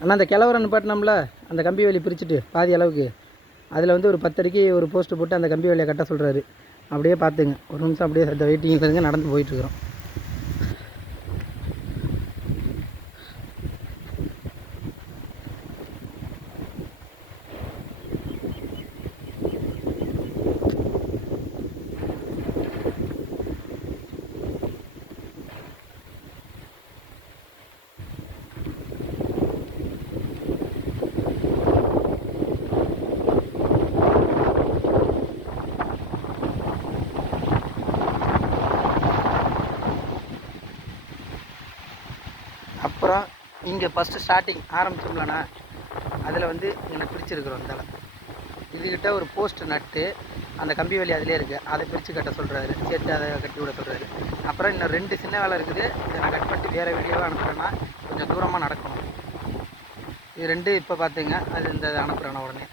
ஆனால் அந்த கிளவரை நிப்பாட்டினோம்ல, அந்த கம்பி வேலி பிரிச்சுட்டு பாதி அளவுக்கு, அதில் வந்து ஒரு 10 அடிக்கு ஒரு போஸ்ட்டு போட்டு அந்த கம்பி வேலியை கட்ட சொல்கிறாரு. அப்படியே பார்த்துங்க, ஒரு நிமிஷம் அப்படியே அந்த வெயிட்டிங் இருங்க, நடந்து போயிட்டுருக்குறோம். அப்புறம் இங்கே ஃபஸ்ட்டு ஸ்டார்டிங் ஆரம்பிச்சோம்லண்ணா, அதில் வந்து இங்கே பிரிச்சுருக்குறோம். இந்த இதுக்கிட்ட ஒரு போஸ்ட் நட்டு அந்த கம்பி வேலி அதிலே இருக்குது, அதை பிரித்து கட்ட சொல்கிறாரு. சேர்த்து அதை கட்டி விட சொல்கிறாரு. அப்புறம் இன்னும் 2 சின்ன வேலை இருக்குது. இதை நான் கட் பண்ணிட்டு வேறு வீடியோவாக அனுப்புகிறேன்னா கொஞ்சம் தூரமாக நடக்கணும். இது 2 இப்போ பார்த்துங்க, அது இந்த அனுப்புகிறேன் உடனே.